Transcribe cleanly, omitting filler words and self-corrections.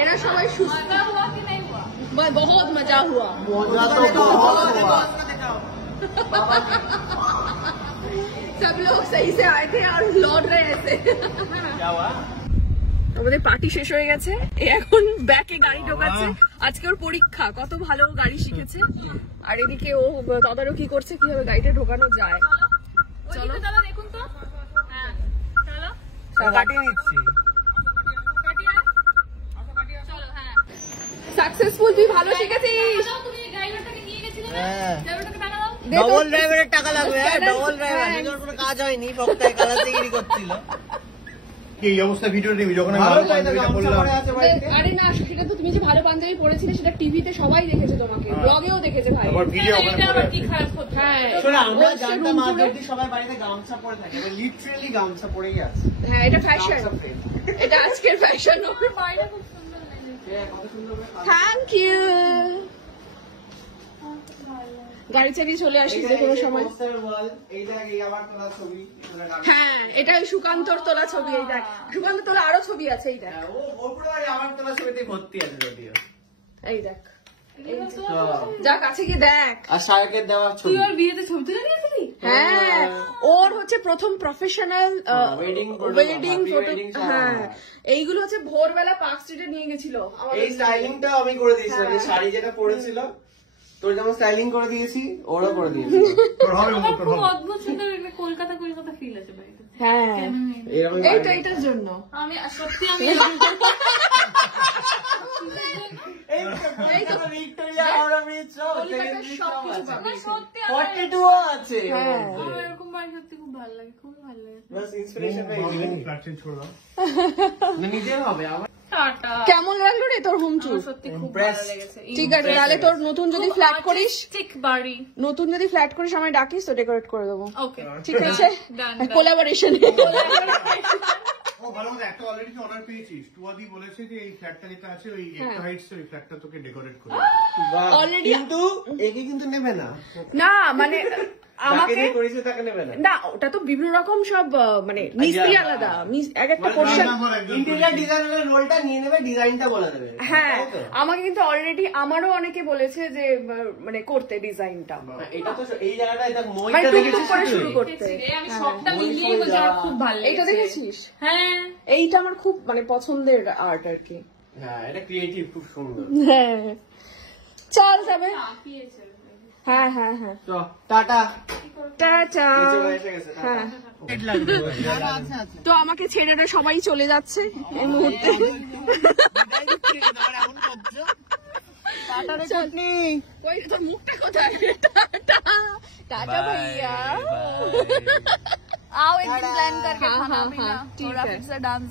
এরা সবাই সুস্থ। बहुत मजा हुआ। सब लोग सही से आए थे और लौट रहे ऐसे। আমাদের পার্টি শেষ হয়ে গেছে, এখন ব্যাকে গাড়ি ঢোকাচ্ছে। আজকে ওর পরীক্ষা, কত ভালো গাড়ি শিখেছে। আর এদিকে ও তদারকি করছে কিভাবে গাড়িটা ঢোকানো যায়। চলো দেখুন তো। কাটিয়ে নিচ্ছি। সাকসেসফুল, তুই ভালো শিখেছিস। ডবল ড্রাইভারের টাকা লাগবে। ডবল ড্রাইভার নিজের কোনো কাজ হয়নি, সপ্তাহে কালাতিগিরি করছিল। কি এই অবস্থা ভিডিও নিবি যখন আমি ভালো পাঞ্জাবিটা পরলাম। আরে না, সেটা তো তুমি যে ভালো পাঞ্জাবি পরেছিলে সেটা টিভিতে সবাই দেখেছে, তোমাকে ব্লগেও দেখেছে ভাই। আবার ভিডিও ওখানে পড়ে কি খারাপ হচ্ছে। হ্যাঁ শোনো, আমরা জানতাম আজ অবধি সবাই বাড়িতে গামছা পরে থাকে, লিটারালি গামছা পরেই আছে। হ্যাঁ, এটা ফ্যাশন, এটা আজকের ফ্যাশন। বাইরে খুব সুন্দর লাগে। কত সুন্দর। Thank you. গাড়ি চালিয়ে চলে আসিস যে কোনো সময়। হ্যাঁ, এটা সুকান্তর তোলা ছবি। এই দেখ, সুকান্ত তোলা আরো ছবি আছে। এই দেখ, এই দেখ, যা কাছে গিয়ে দেখ। আর শায়কের দেওয়া ছবি। তুই ওর বিয়েতে ছবি তুলে নিয়েছিলি? হ্যাঁ, ওর হচ্ছে প্রথম প্রফেশনাল ওয়েডিং ফটো। হ্যাঁ, এইগুলো হচ্ছে ভোরবেলা পার্ক স্ট্রিটে নিয়ে গেছিল। এই স্টাইলিংটা আমি করে দিয়েছিলাম, যে শাড়ি যেটা পরেছিল তোর যেমন স্টাইলিং করে দিয়েছি, ওরও করে দিয়েছি। অদ্ভুত সুন্দর কলকাতা কলকাতা ফিল আছে বাড়িতে। হ্যাঁ, এইটার জন্য আমি সত্যি আমি ভিক্টোরিয়া হাওড়া ব্রিজ সত্যি 42 আছে। আমার এরকম বাড়ি সত্যি খুব ভালো লাগে, খুব ভালো লাগে। বাস ইন্সপিরেশন ফ্ল্যাট চেঞ্জ করলাম। নিজের হবে আমার। কেমন লাগলো রে তোর হোম ট্যুর? সত্যি খুব ভালো লেগেছে। ঠিক আছে, তাহলে তোর নতুন যদি ফ্ল্যাট করিস, ঠিক বাড়ি নতুন যদি ফ্ল্যাট করিস আমায় ডাকিস, তো ডেকোরেট করে দেবো। ওকে, ঠিক আছে, কোলাবোরেশন। ও ভালো মতো একটা অলরেডি অর্ডার পেয়েছিস। টুয়াদি বলেছে যে এই ফ্ল্যাটটা যেটা আছে ওই একটা হাইটস ওই ফ্ল্যাটটা তোকে ডেকোরেট করে অলরেডি, কিন্তু একে কিন্তু নেবে না। না মানে আমাকে করেছে তাকে নেবে না। না, ওটা তো বিভিন্ন রকম সব মানে মিস্ত্রি আলাদা, এক একটা পোর্শন। ইন্টেরিয়র ডিজাইনারের রোলটা নিয়ে নেবে, ডিজাইনটা বলে দেবে। হ্যাঁ, আমাকে কিন্তু অলরেডি আমারও অনেকে বলেছে যে মানে করতে ডিজাইনটা। এটা তো এই জায়গাটা এটা মানে মইটা টুকটুক করে শুরু করতে। আমি সবটা মিলিয়ে বলছি আমার খুব ভালো লাগে। এইটা দেখেছিস? হ্যাঁ, এইটা আমার খুব মানে পছন্দের আর্ট আর কি। হ্যাঁ, এটা ক্রিয়েটিভ, খুব সুন্দর। হ্যাঁ, চল যাবে। হ্যাঁ হ্যাঁ হ্যাঁ, টাটা টাটা। এসে গেছে। হ্যাঁ, তো আমাকে ছেড়ে সবাই চলে যাচ্ছে এই মুহূর্তে। তোর মুখটা কোথায়? টাটা টাটা ভাইয়া, आओ एक दिन प्लान करके हाँ, खाना हाँ, पीना हाँ, ठीक थोड़ा है। फिर से डांस